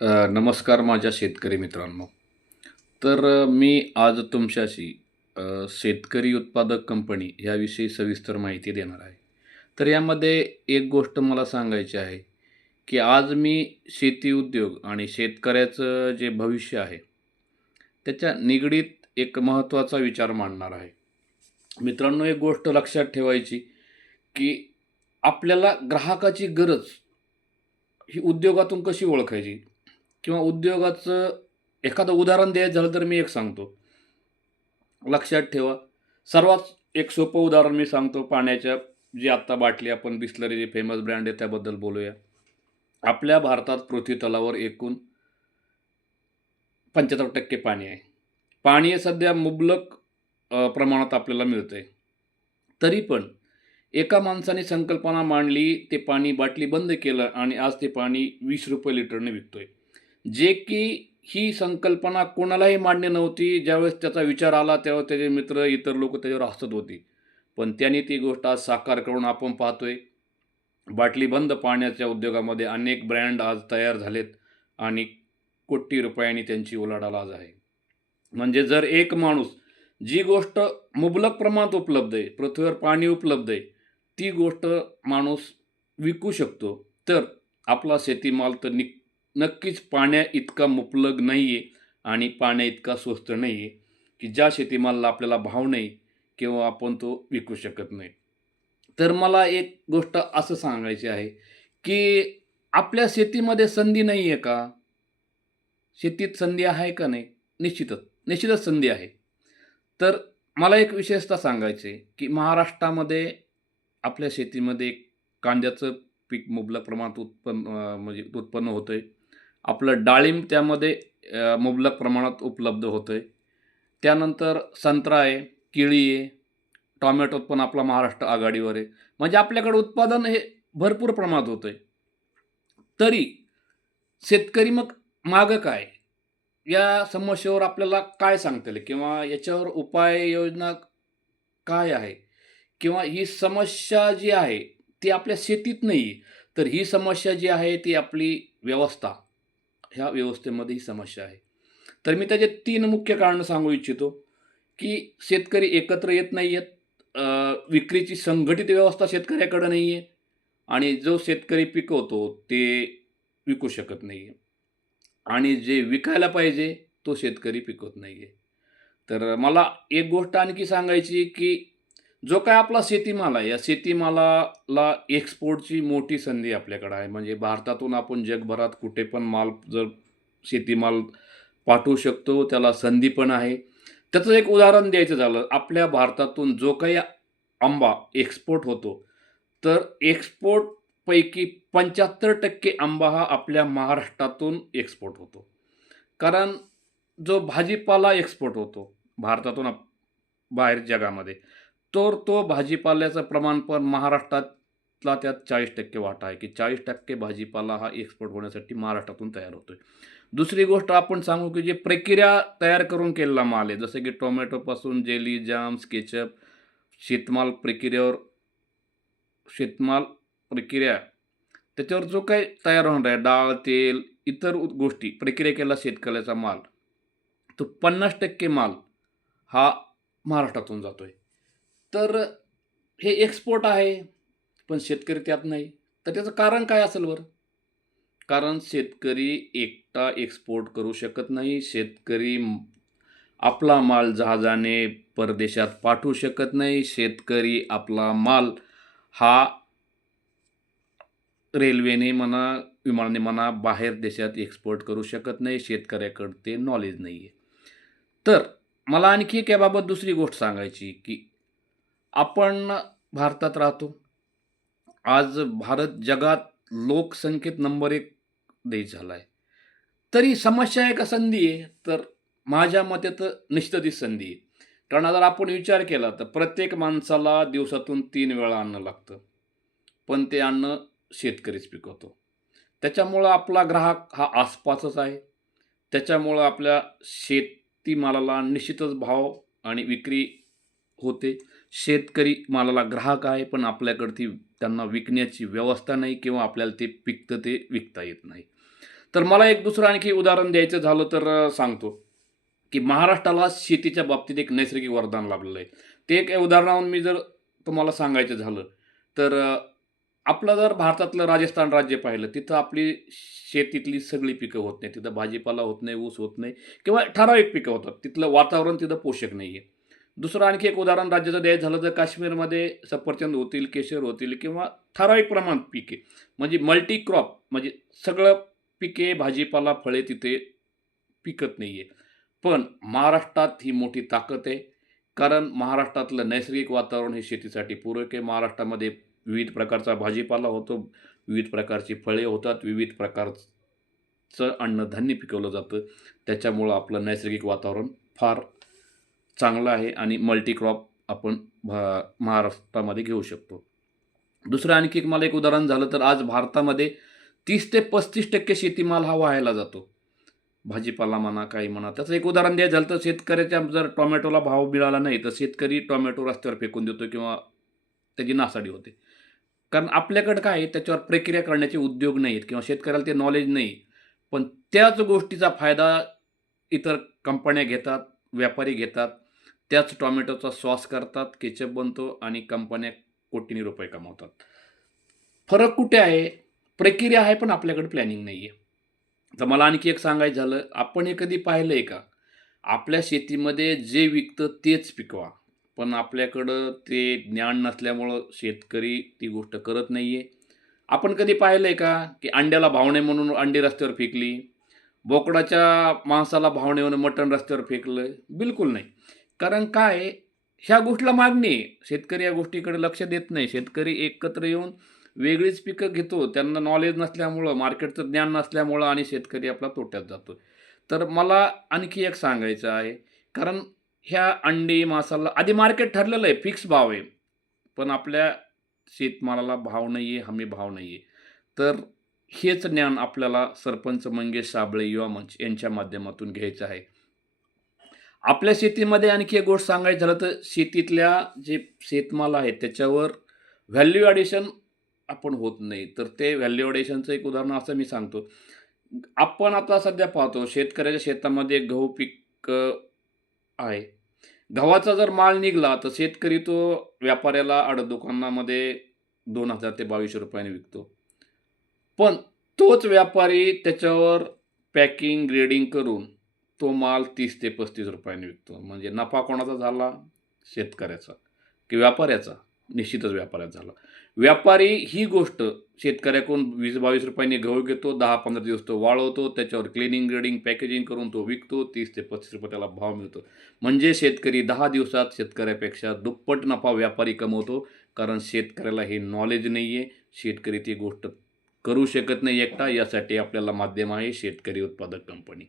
नमस्कार माझ्या शेतकरी मित्रांनो. मी आज तुमच्याशी शेतकरी उत्पादक कंपनी याविषयी सविस्तर माहिती देणार आहे. तर यामध्ये एक गोष्ट मला सांगायची आहे, की आज मी शेती उद्योग आणि शेतकऱ्याचं जे भविष्य आहे, त्याच्या निगडीत एक महत्त्वाचा विचार मांडणार आहे. मित्रांनो, एक गोष्ट लक्षात ठेवायची, की आपल्याला ग्राहकाची गरज ही उद्योगातून कशी ओळखायची? किंवा उद्योगाचं एखादं उदाहरण द्यायचं झालं तर मी एक सांगतो. लक्षात ठेवा, सर्वात एक सोपं उदाहरण मी सांगतो पाण्याच्या. जी आत्ता बाटली आपण बिसलरी जी फेमस ब्रँड आहे त्याबद्दल बोलूया. आपल्या भारतात पृथ्वी तलावर एकूण 75% पाणी आहे. पाणी हे सध्या मुबलक प्रमाणात आपल्याला मिळतंय. तरी पण एका माणसाने संकल्पना मांडली, ते पाणी बाटली बंद केलं आणि आज ते पाणी ₹20 लिटरने विकतोय. जे की ही संकल्पना कोणालाही मान्य नव्हती. ज्यावेळेस त्याचा विचार आला, तेव्हा त्याचे मित्र, इतर लोकं त्याच्यावर हसत होती. पण त्याने ती गोष्ट आज साकार करून आपण पाहतोय. बाटली बंद पाण्याच्या उद्योगामध्ये अनेक ब्रँड आज तयार झालेत आणि कोटी रुपयांनी त्यांची उलाढाल आज आहे. म्हणजे जर एक माणूस जी गोष्ट मुबलक प्रमाणात उपलब्ध आहे, पृथ्वीवर पाणी उपलब्ध आहे, ती गोष्ट माणूस विकू शकतो. तर आपला शेतीमाल तर नक्कीच पाण्याइतका मुबलक नाही आहे आणि पाण्याइतका स्वस्त नाही आहे, की ज्या शेतीमालाला आपल्याला भाव नाही किंवा आपण तो विकू शकत नाही. तर मला एक गोष्ट असं सांगायची आहे, की आपल्या शेतीमध्ये संधी नाही आहे का? शेतीत संधी आहे का नाही? निश्चितच, निश्चितच संधी आहे. तर मला एक विशेषतः सांगायचं आहे, की महाराष्ट्रामध्ये आपल्या शेतीमध्ये कांद्याचं पीक मुबलक प्रमाणात म्हणजे उत्पन्न होतंय. आपलं डाळिंब त्यामध्ये मुबलक प्रमाणात उपलब्ध होतंय. त्यानंतर संत्रा आहे, केळी आहे, टोमॅटोत पण आपला महाराष्ट्र आघाडीवर आहे. म्हणजे आपल्याकडे उत्पादन हे भरपूर प्रमाणात होतंय. तरी शेतकरी मग मागं काय? या समस्येवर आपल्याला काय सांगता येईल किंवा याच्यावर उपाययोजना काय आहे? किंवा ही समस्या जी आहे, ती आपल्या शेतीत नाही आहे. तर ही समस्या जी आहे, ती आपली व्यवस्था, ह्या व्यवस्थेमध्ये ही समस्या आहे. तर मी त्याचे 3 मुख्य कारणं सांगू इच्छितो, की शेतकरी एकत्र येत नाही आहेत. विक्रीची संघटित व्यवस्था शेतकऱ्याकडे नाही आहे आणि जो शेतकरी पिकवतो ते विकू शकत नाही आहे आणि जे विकायला पाहिजे तो शेतकरी पिकवत नाही आहे. तर मला एक गोष्ट आणखी सांगायची, की जो काही आपला शेतीमाल आहे, या शेतीमालाला एक्सपोर्टची मोठी संधी आपल्याकडे आहे. म्हणजे भारतातून आपण जगभरात कुठे पण माल जर शेतीमाल पाठवू शकतो, त्याला संधी पण आहे. त्याचं एक उदाहरण द्यायचं झालं, आपल्या भारतातून जो काही आंबा एक्सपोर्ट होतो, तर एक्सपोर्टपैकी 75% आंबा हा आपल्या महाराष्ट्रातून एक्सपोर्ट होतो. कारण जो भाजीपाला एक्सपोर्ट होतो भारतातून बाहेर जगामध्ये, तर तो भाजीपाल्याचं प्रमाण पण महाराष्ट्रातला त्यात 40% वाटा आहे, की 40% भाजीपाला हा एक्सपोर्ट होण्यासाठी महाराष्ट्रातून तयार होतोय. दुसरी गोष्ट आपण सांगू, की जे प्रक्रिया तयार करून केलेला माल आहे, जसं की टोमॅटोपासून जेली, जॅम्स, केचप, शेतमाल प्रक्रियेवर शेतमाल प्रक्रिया त्याच्यावर जो काही तयार होणार आहे, डाळ, तेल, इतर गोष्टी प्रक्रिया केलेला शेतकऱ्याचा माल, तो 50% माल हा महाराष्ट्रातून जातोय. तर हे एक्सपोर्ट आहे, पण शेतकरी त्यात नाही. तर त्याचं कारण काय असेल बरं? कारण शेतकरी एकटा एक्सपोर्ट करू शकत नाही. शेतकरी आपला माल जहाजाने परदेशात पाठवू शकत नाही. शेतकरी आपला माल हा रेल्वेने म्हणा, विमानाने म्हणा, बाहेर देशात एक्सपोर्ट करू शकत नाही. शेतकऱ्याकडे ते नॉलेज नाही आहे. तर मला आणखी एक याबाबत दुसरी गोष्ट सांगायची, की आपण भारतात राहतो. आज भारत जगात लोकसंख्येत नंबर 1 देश झाला आहे. तरी समस्या आहे का संधी आहे? तर माझ्या मते तर निश्चितच ही संधी आहे. कारण जर आपण विचार केला तर प्रत्येक माणसाला दिवसातून 3 वेळा अन्न लागतं. पण ते अन्न शेतकरीच पिकवतो. त्याच्यामुळं आपला ग्राहक हा आसपासच आहे. त्याच्यामुळं आपल्या शेतीमालाला निश्चितच भाव आणि विक्री होते. शेतकरी मालाला ग्राहक आहे, पण आपल्याकडे ती त्यांना विकण्याची व्यवस्था नाही किंवा आपल्याला ते पिकतं ते विकता येत नाही. तर मला एक दुसरं आणखी उदाहरण द्यायचं झालं तर सांगतो, की महाराष्ट्राला शेतीच्या बाबतीत एक नैसर्गिक वरदान लाभलेलं आहे. ते एक उदाहरणावरून मी जर तुम्हाला सांगायचं झालं, तर आपलं जर भारतातलं राजस्थान राज्य पाहिलं, तिथं आपली शेतीतली सगळी पिकं होत नाही. तिथं भाजीपाला होत नाही, ऊस होत नाही किंवा ठराविक पिकं होतात. तिथलं वातावरण तिथं पोषक नाही आहे. दुसरं आणखी एक उदाहरण राज्याचं द्यायचं झालं तर काश्मीरमध्ये सफरचंद होतील, केशर होतील किंवा ठराविक प्रमाणात पिके. म्हणजे मल्टी क्रॉप म्हणजे सगळं पिके, भाजीपाला, फळे तिथे पिकत नाही आहे. पण महाराष्ट्रात ही मोठी ताकद आहे. कारण महाराष्ट्रातलं नैसर्गिक वातावरण हे शेतीसाठी पूरक आहे. महाराष्ट्रामध्ये विविध प्रकारचा भाजीपाला होतो, विविध प्रकारची फळे होतात, विविध प्रकारचं अन्नधान्य पिकवलं जातं. त्याच्यामुळं आपलं नैसर्गिक वातावरण फार चांगलं आहे आणि मल्टी क्रॉप आपण महाराष्ट्रामध्ये घेऊ शकतो. दुसरं आणखी एक मला एक उदाहरण झालं तर आज भारतामध्ये 30 ते 35% शेतीमाल हा वाहायला जातो. भाजीपाला म्हणा, काही म्हणा. त्याचं एक उदाहरण द्यायचं झालं तर शेतकऱ्याच्या जर टोमॅटोला भाव मिळाला नाही, तर शेतकरी टोमॅटो रस्त्यावर फेकून देतो किंवा त्याची नासाडी होते. कारण आपल्याकडं काय आहे, त्याच्यावर प्रक्रिया करण्याचे उद्योग नाहीत किंवा शेतकऱ्याला ते नॉलेज नाही. पण त्याच गोष्टीचा फायदा इतर कंपन्या घेतात, व्यापारी घेतात. त्याच टोमॅटोचा सॉस करतात, केचप बनतो आणि कंपन्या कोटींनी रुपये कमावतात. फरक कुठे आहे? प्रक्रिया आहे, पण आपल्याकडे प्लॅनिंग नाही आहे. तर मला आणखी एक सांगायचं झालं, आपण हे कधी पाहिलंय का? आपल्या शेतीमध्ये जे विकतं तेच पिकवा. पण आपल्याकडं ते ज्ञान नसल्यामुळं शेतकरी ती गोष्ट करत नाहीये. आपण कधी पाहिलंय का, की अंड्याला भाव नाही म्हणून अंडी रस्त्यावर फेकली? बोकडाच्या मांसाला भाव नाही म्हणून मटण रस्त्यावर फेकलं? बिलकुल नाही. कारण काय आहे, ह्या गोष्टीला मागणी आहे. शेतकरी या गोष्टीकडे लक्ष देत नाही. शेतकरी एकत्र येऊन वेगळीच पिकं घेतो. त्यांना नॉलेज नसल्यामुळं, मार्केटचं ज्ञान नसल्यामुळं आणि शेतकरी आपला तोट्यात जातो. तर मला आणखी एक सांगायचं आहे, कारण ह्या अंडी, मांसाला आधी मार्केट ठरलेलं आहे, फिक्स भाव आहे. पण आपल्या शेतमालाला भाव नाही आहे, हमी भाव नाही आहे. तर हेच ज्ञान आपल्याला सरपंच मंगेश साबळे युवा मंच यांच्या माध्यमातून घ्यायचं आहे. आपल्या शेतीमध्ये आणखी एक गोष्ट सांगायचं झालं तर शेतीतल्या जे शेतमाल आहे त्याच्यावर व्हॅल्यू ॲडिशन आपण होत नाही. तर ते व्हॅल्यू ॲडिशनचं एक उदाहरण असं मी सांगतो. आपण आता सध्या पाहतो शेतकऱ्याच्या शेतामध्ये गहू पीक आहे. गव्हाचा जर माल निघाला तर शेतकरी तो व्यापाऱ्याला दुकानामध्ये 2,000 ते ₹2,200 विकतो. पण तोच व्यापारी त्याच्यावर पॅकिंग, ग्रेडिंग करून तो माल 30 ते ₹35 विकतो. म्हणजे नफा कोणाचा झाला? शेतकऱ्याचा की व्यापाऱ्याचा? निश्चितच व्यापाऱ्याचा झाला. व्यापारी ही गोष्ट शेतकऱ्याकडून ₹20-22 गहू घेतो, 10-15 दिवस तो वाळवतो, त्याच्यावर क्लिनिंग, ग्रेडिंग, पॅकेजिंग करून तो विकतो. 30 ते ₹35 त्याला भाव मिळतो. म्हणजे शेतकरी 10 दिवसात शेतकऱ्यापेक्षा दुप्पट नफा व्यापारी कमवतो. कारण शेतकऱ्याला हे नॉलेज नाही आहे. शेतकरी ती गोष्ट करू शकत नाही एकटा. यासाठी आपल्याला माध्यम आहे शेतकरी उत्पादक कंपनी.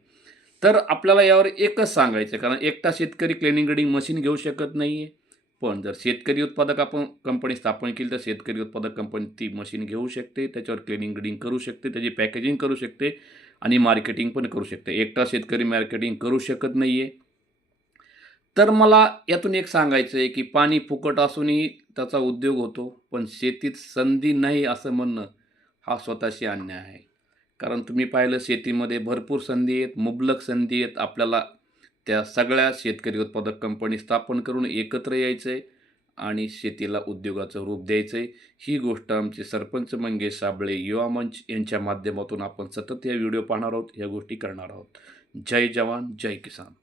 तर आपल्याला यावर एकच सांगायचं आहे, कारण एकटा शेतकरी क्लिनिंग ग्रेडिंग मशीन घेऊ शकत नाही आहे. पण जर शेतकरी उत्पादक आपण कंपनी स्थापन केली, तर शेतकरी उत्पादक कंपनी ती मशीन घेऊ शकते, त्याच्यावर क्लिनिंग ग्रेडिंग करू शकते, त्याची पॅकेजिंग करू शकते आणि मार्केटिंग पण करू शकते. एकटा शेतकरी मार्केटिंग करू शकत नाही आहे. तर मला यातून एक सांगायचं आहे, की पाणी फुकट असूनही त्याचा उद्योग होतो, पण शेतीत संधी नाही असं म्हणणं हा स्वतःशी अन्याय आहे. कारण तुम्ही पाहिलं शेतीमध्ये भरपूर संधी आहेत, मुबलक संधी आहेत. आपल्याला त्या सगळ्या शेतकरी उत्पादक कंपनी स्थापन करून एकत्र यायचं आहे आणि शेतीला उद्योगाचं रूप द्यायचं आहे. ही गोष्ट आमचे सरपंच मंगेश साबळे युवा मंच यांच्या माध्यमातून आपण सतत या व्हिडिओ पाहणार आहोत, ह्या गोष्टी करणार आहोत. जय जवान, जय किसान.